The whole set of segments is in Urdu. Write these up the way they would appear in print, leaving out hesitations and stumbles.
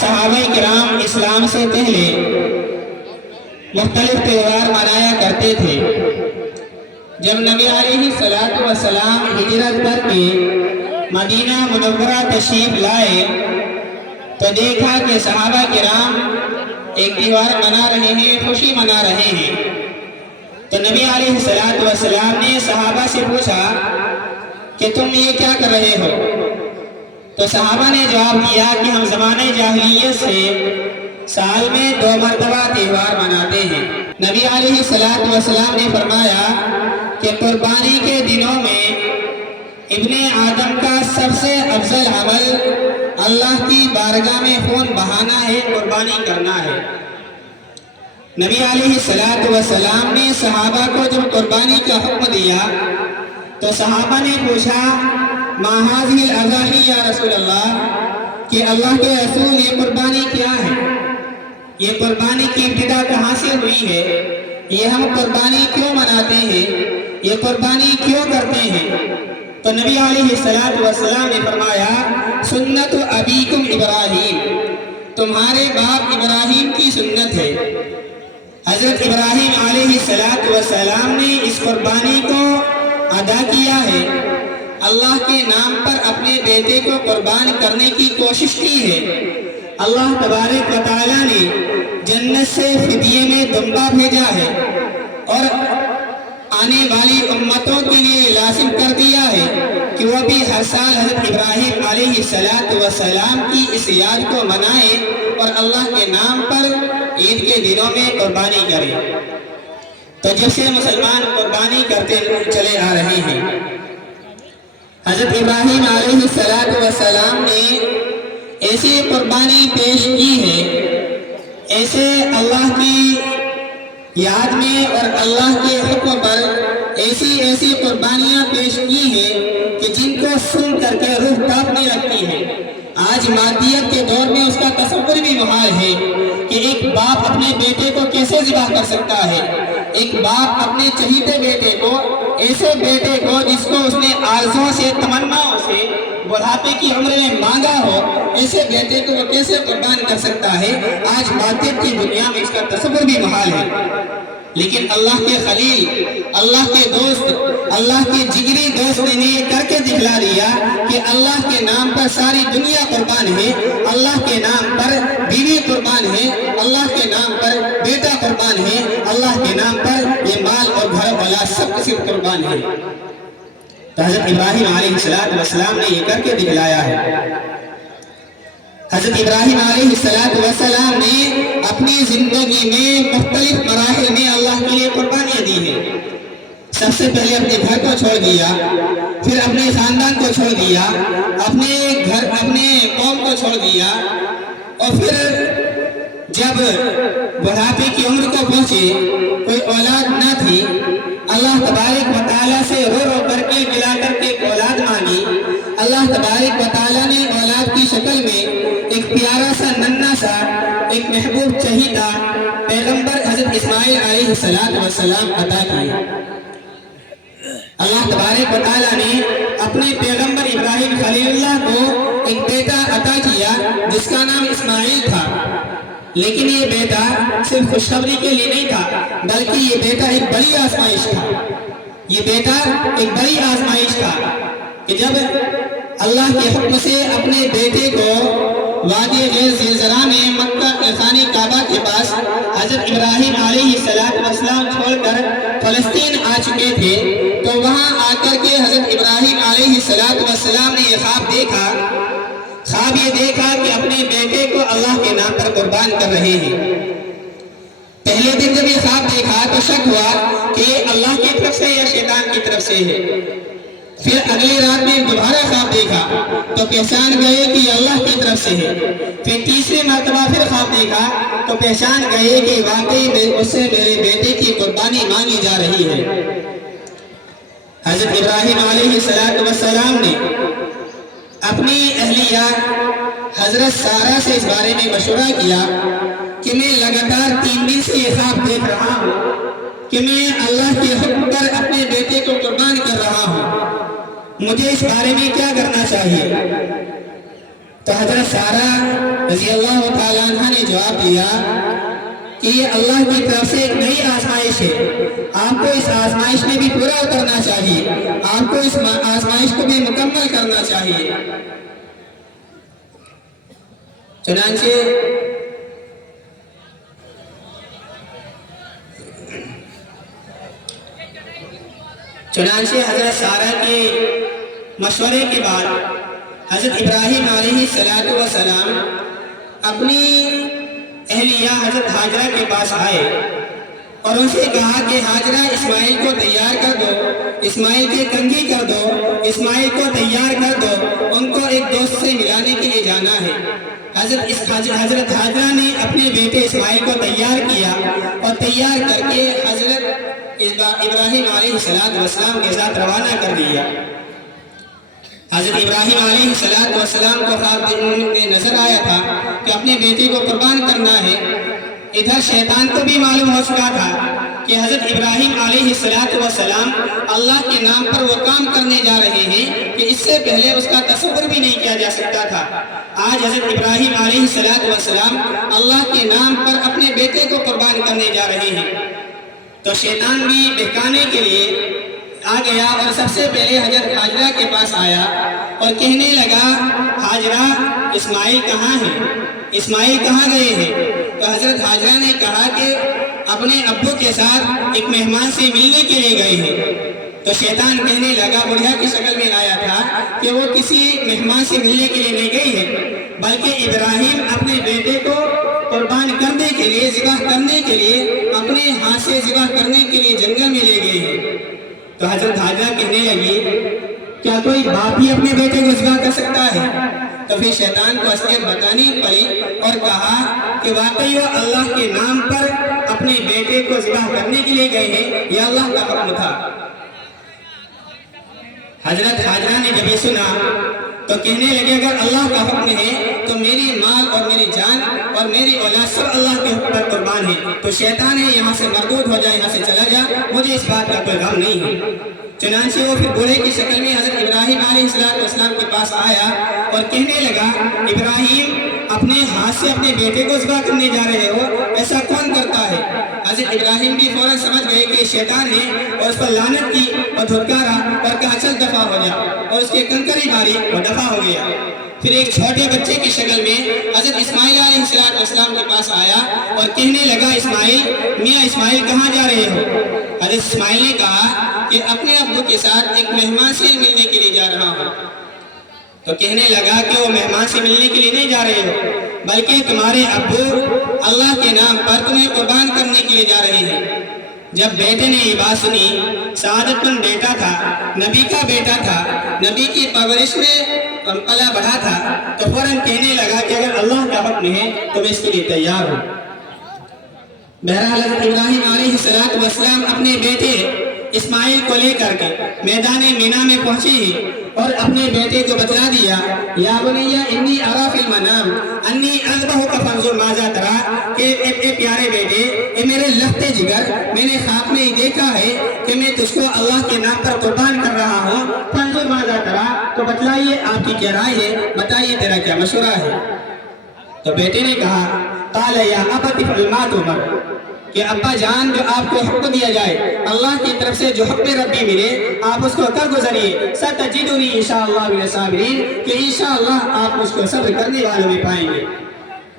صحابہ کرام اسلام سے پہلے مختلف تہوار منایا کرتے تھے۔ جب نبی علیہ السلام ہجرت کر کے مدینہ منورہ تشریف لائے تو دیکھا کہ صحابہ کرام ایک تہوار منا رہے ہیں، خوشی منا رہے ہیں۔ تو نبی علیہ السلام نے صحابہ سے پوچھا کہ تم یہ کیا کر رہے ہو؟ تو صحابہ نے جواب دیا کہ ہم زمانہ جاہلیت سے سال میں 2 مرتبہ تہوار مناتے ہیں۔ نبی علیہ السلام نے فرمایا کہ قربانی کے دنوں میں ابن آدم کا سب سے افضل عمل اللہ کی بارگاہ میں خون بہانا ہے، قربانی کرنا ہے۔ نبی علیہ السلام نے صحابہ کو جب قربانی کا حکم دیا تو صحابہ نے پوچھا ما هذه الاضاحی یا رسول اللہ، کہ اللہ کے رسول یہ قربانی کیا ہے؟ یہ قربانی کی ابتدا کہاں سے ہوئی ہے؟ یہ ہم قربانی کیوں مناتے ہیں؟ یہ قربانی کیوں کرتے ہیں؟ تو نبی علیہ السلام نے فرمایا سنت ابیکم ابراہیم، تمہارے باپ ابراہیم کی سنت ہے۔ حضرت ابراہیم علیہ السلام نے اس قربانی کو ادا کیا ہے، اللہ کے نام پر اپنے بیٹے کو قربان کرنے کی کوشش کی ہے۔ اللہ تبارک و تعالیٰ نے جنت سے فدیے میں دمبا بھیجا ہے اور آنے والی امتوں کے لیے لازم کر دیا ہے کہ وہ بھی ہر سال حضرت ابراہیم علیہ السلام کی اس یاد کو منائیں اور اللہ کے نام پر عید کے دنوں میں قربانی کریں۔ تو جب سے مسلمان قربانی کرتے چلے آ رہے ہیں، حضرت ابراہیم علیہ السلام نے ایسی قربانی پیش کی ہے، ایسے اللہ کی یاد میں اور اللہ کے حکم پر ایسی قربانیاں پیش کی ہیں کہ جن کو سن کر کے روح کانپنے لگتی ہے۔ آج مادیت کے دور میں اس کا تصور بھی محال ہے کہ ایک باپ اپنے بیٹے کو کیسے ذبح کر سکتا ہے۔ ایک باپ اپنے چہیتے بیٹے کو، ایسے بیٹے کو جس کو اس نے آرزوؤں سے، تمناؤں سے بڑھاپے کی عمر میں مانگا ہو، ایسے بیٹے کو وہ کیسے قربان کر سکتا ہے؟ آج مادیت کی دنیا میں اس کا تصور بھی محال ہے۔ لیکن اللہ کے خلیل، اللہ کے دوست، اللہ کے جگری دوست نے یہ کر کے دکھلا دیا کہ اللہ کے نام پر ساری دنیا قربان ہے، اللہ کے نام پر بیوی قربان ہے، اللہ کے نام پر بیٹا قربان ہے، اللہ کے نام پر یہ مال اور گھر والا سب کچھ قربان ہے۔ تو حضرت ابراہیم علیہ السلام نے یہ کر کے دکھلایا ہے۔ حضرت ابراہیم علیہ السلام نے اپنی زندگی میں مختلف مراحل میں اللہ کے لیے قربانیاں دی ہیں۔ سب سے پہلے اپنے گھر کو چھوڑ دیا، پھر اپنے خاندان کو چھوڑ دیا، اپنے قوم کو چھوڑ دیا، اور پھر جب بڑھاپے کی عمر کو پہنچے، کوئی اولاد نہ تھی، اللہ تبارک و تعالیٰ سے رو رو کر کے ملا کر کے اولاد مانگی۔ اللہ تبارک و تعالیٰ نے اولاد کی شکل میں ایک پیارا سا ننھا سا ایک محبوب چہیتا پیغمبر حضرت اسماعیل علیہ السلام عطا کیا۔ اللہ تبارک و تعالیٰ نے اپنے پیغمبر ابراہیم خلیل اللہ کو ایک بیٹا عطا کیا جس کا نام اسماعیل تھا، لیکن یہ بیٹا صرف خوشخبری کے لیے نہیں تھا، بلکہ یہ بیٹا ایک بڑی آزمائش تھا۔ یہ بیٹا ایک بڑی آزمائش تھا کہ جب اللہ کے حکم سے اپنے بیٹے کو وادی غیر زرزرہ میں مکہ خانہ کعبہ کے پاس حضرت ابراہیم علیہ السلام چھوڑ کر فلسطین آ چکے تھے، تو وہاں آ کر کے حضرت ابراہیم علیہ السلام نے یہ خواب یہ دیکھا کہ اپنے بیٹے کو اللہ کے نام پر قربان کر رہے ہیں۔ پہلے دن جب یہ خواب دیکھا تو شک ہوا کہ یہ اللہ کی طرف سے یا شیطان کی طرف سے ہے۔ پھر اگلی رات میں دوبارہ خواب دیکھا تو پہچان گئے کہ یہ اللہ کی طرف سے ہے۔ پھر تیسری مرتبہ پھر خواب دیکھا تو پہچان گئے کہ واقعی اس سے میرے بیٹے کی قربانی مانگی جا رہی ہے۔ حضرت ابراہیم علیہ السلام نے اپنی اہلیہ حضرت سارہ سے اس بارے میں مشورہ کیا کہ میں لگاتار 3 دن سے یہ خواب دیکھ رہا ہوں کہ میں اللہ کے حکم پر اپنے بیٹے کو قربان کر رہا ہوں، مجھے اس بارے میں کیا کرنا چاہیے؟ تو حضرت سارہ رضی اللہ تعالیٰ عنہ نے جواب دیا کہ یہ اللہ کی طرف سے ایک نئی آزمائش ہے، آپ کو اس آزمائش میں بھی پورا اترنا چاہیے، آپ کو اس آزمائش کو بھی مکمل کرنا چاہیے۔ چنانچہ حضرت سارہ کے مشورے کے بعد حضرت ابراہیم علیہ السلام اپنی اہلیہ حضرت ہاجرہ کے پاس آئے اور ان سے کہا کہ ہاجرہ اسماعیل کو تیار کر دو، اسماعیل کے کنگھی کر دو، اسماعیل کو تیار کر دو، ان کو ایک دوست سے ملانے کے لیے جانا ہے۔ حضرت ہاجرہ نے اپنے بیٹے اسماعیل کو تیار کیا اور تیار کر کے حضرت ابراہیم علیہ السلام کے ساتھ روانہ کر دیا۔ حضرت ابراہیم علیہ السلام کو خواب میں نظر آیا تھا کہ اپنے بیٹے کو قربان کرنا ہے۔ ادھر شیطان کو بھی معلوم ہو چکا تھا کہ حضرت ابراہیم علیہ السلام اللہ کے نام پر وہ کام کرنے جا رہے ہیں کہ اس سے پہلے اس کا تصور بھی نہیں کیا جا سکتا تھا۔ آج حضرت ابراہیم علیہ السلام اللہ کے نام پر اپنے بیٹے کو قربان کرنے جا رہے ہیں۔ تو شیطان بھی بہکانے کے لیے آ گیا اور سب سے پہلے حضرت ہاجرہ کے پاس آیا اور کہنے لگا، ہاجرہ اسماعیل کہاں ہے؟ اسماعیل کہاں گئے ہیں؟ تو حضرت ہاجرہ نے کہا کہ اپنے ابو کے ساتھ ایک مہمان سے ملنے کے لیے گئے ہیں۔ تو شیطان کہنے لگا، بڑھیا کی شکل میں آیا تھا کہ وہ کسی مہمان سے ملنے کے لیے نہیں گئی ہے، بلکہ ابراہیم اپنے بیٹے کو قربان کرنے کے لیے، ذبح کرنے کے لیے، اپنے ہاتھ سے ذبح کرنے کے لیے جنگل میں لے گئے ہیں۔ تو حضرت ہاجرہ کہنے لگی، کیا کوئی باپ ہی اپنے بیٹے کو ذبح کر سکتا ہے؟ تو پھر شیطان کو اصلیت بتانی پڑی اور کہا کہ واقعی وہ اللہ کے نام پر اپنے بیٹے کو ذبح کرنے کے لیے گئے ہیں، یہ اللہ کا حکم تھا۔ حضرت ہاجرہ نے جب یہ سنا تو کہنے لگے، اگر اللہ کا حکم ہے تو میری مال اور میری جان اور میری اولاد سب اللہ کے حکم پر قربان ہے، تو شیطان ہے یہاں سے مردود ہو جائے، یہاں سے چلا جا، مجھے اس بات کا کوئی غم نہیں ہے۔ چنانچہ وہ پھر بوڑھے کی شکل میں حضرت ابراہیم علیہ السلام کے پاس آیا اور کہنے لگا، ابراہیم اپنے ہاتھ سے اپنے بیٹے کو ذبح کرنے جا رہے ہو، ایسا کون کرتا ہے؟ حضرت ابراہیم بھی فوراً سمجھ گئے کہ شیطان ہے اور اس پر لعنت کی اور دھتکارا اور کہا، چل دفع ہو جا، اور اس کے کنکری ماری وہ دفع ہو گیا۔ پھر ایک چھوٹے بچے کی شکل میں حضرت اسماعیل علیہ السلام کے پاس آیا اور کہنے لگا، اسماعیل، میاں اسماعیل کہاں جا رہے ہو؟ حضرت اسماعیل نے کہا کہ اپنے ابو کے ساتھ ایک مہمان سے ملنے کے لیے جا رہا ہوں۔ تو کہنے لگا کہ وہ مہمان سے ملنے کے لیے نہیں جا رہے ہو، بلکہ تمہارے ابو اللہ کے نام پر تمہیں قربان کرنے کے لیے جا رہے ہیں۔ جب بیٹے نے یہ بات سنی، سعادت مند بیٹا تھا، نبی کا بیٹا تھا، نبی کی پرورش میں پلا بڑھا تھا، تو فوراً کہنے لگا کہ اگر اللہ کا حکم ہے تو میں اس کے لیے تیار ہوں۔ بہرحال حضرت ابراہیم علیہ السلام اپنے بیٹے اسماعیل کو لے کر کے میدان مینا میں پہنچے اور اپنے بیٹے کو بتلا دیا، یا بنی انی ارا فی المنام انی اذبحک فانظر ماذا تری، کہ اے پیارے بیٹے، اے میرے لختے جگر، میں نے خواب میں دیکھا ہے کہ میں تجھ کو اللہ کے نام پر قربان کر رہا ہوں، فانظر ماذا تری، تو بتلائیے آپ کی کیا رائے ہے، بتائیے تیرا کیا مشورہ ہے۔ تو بیٹے نے کہا، قال یا ابت افعل ما تؤمر، کہ ابا جان جو آپ کو حکم دیا جائے، اللہ کی طرف سے جو حکم ربی ملے آپ اس کو کر گزریے، ستجدنی انشاءاللہ من الصابرین، کہ انشاءاللہ آپ اس کو صبر کرنے والوں میں پائیں گے۔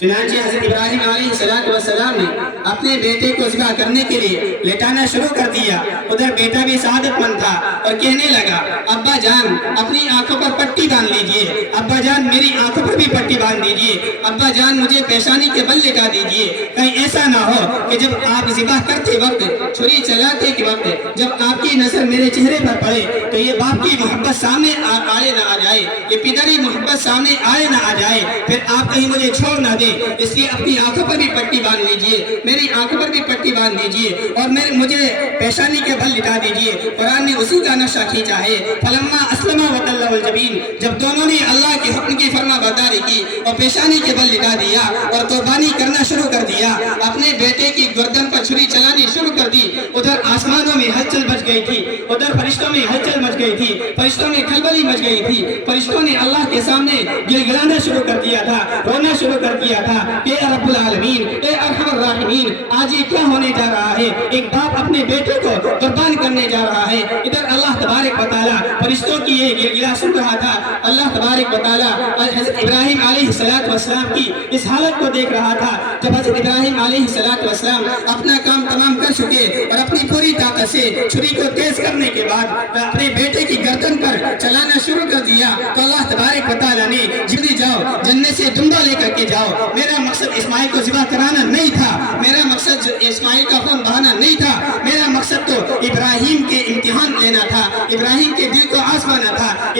چنانچہ حضرت ابراہیم علیہ السلام نے اپنے بیٹے کو ذبح کرنے کے لیے لٹانا شروع کر دیا۔ ادھر بیٹا بھی سعادت مند تھا اور کہنے لگا، ابا جان اپنی آنکھوں پر پٹی باندھ لیجئے، ابا جان میری آنکھوں پر بھی پٹی باندھ دیجئے، ابا جان مجھے پیشانی کے بل لٹا دیجئے، کہیں ایسا نہ ہو کہ جب آپ ذبح کرتے وقت، چھری چلاتے کے وقت جب آپ کی نظر میرے چہرے پر پڑے تو یہ باپ کی محبت سامنے آئے نہ آ جائے، یہ پدری محبت سامنے آئے نہ آ جائے، پھر آپ کہیں مجھے چھوڑ نہ دیں، اس لیے اپنی آنکھوں پر بھی پٹی باندھ لیجئے، میری آنکھوں پر بھی پٹی باندھ دیجئے اور مجھے پیشانی کے بل لٹا دیجئے۔ قرآن نے اسی کا نقشہ کھینچا ہے، فلما اسلما وتلہ الجبین، جب دونوں نے اللہ کے حکم کی فرما برداری کی اور پیشانی کے بل لٹا دیا اور قربانی کرنا شروع کر دیا، اپنے بیٹے کی گردن پر چھری چلانی شروع کر دی، ادھر آسمانوں میں ہلچل مچ گئی تھی, ادھر فرشتوں میں ہلچل مچ گئی تھی, فرشتوں میں کھلبلی مچ گئی تھی. فرشتوں نے اللہ کے سامنے گڑگڑانا شروع کر دیا تھا, رونا شروع کر دیا تھا. اے رب العالمین, اے ارحم الراحمین, آج یہ کیا ہونے جا رہا ہے؟ ایک باپ اپنے بیٹے کو قربان کرنے جا رہا ہے. ادھر اللہ تبارک و تعالیٰ فرشتوں کی یہ گڑگڑا سن رہا تھا. اللہ تبارک و تعالیٰ حضرت ابراہیم علیہ السلام کی اس حالت کو دیکھ رہا تھا. جب حضرت ابراہیم علیہ السلام اپنا کام تمام کر چکے اور اپنی پوری طاقت سے چھری کو تیز کرنے کے بعد اپنے بیٹے کی گردن پر چلانا شروع کر دیا, تو اللہ تبارک و تعالیٰ نے جلدی جاؤ, جنت سے دمبا لے کر کے جاؤ. میرا مقصد اسماعیل کو ذبح کرانا نہیں تھا, میرا مقصد اسماعیل کا خون بہانا نہیں تھا, میرا مقصد تو ابراہیم کے امتحان لینا تھا, ابراہیم کے دل کو آزمانا تھا.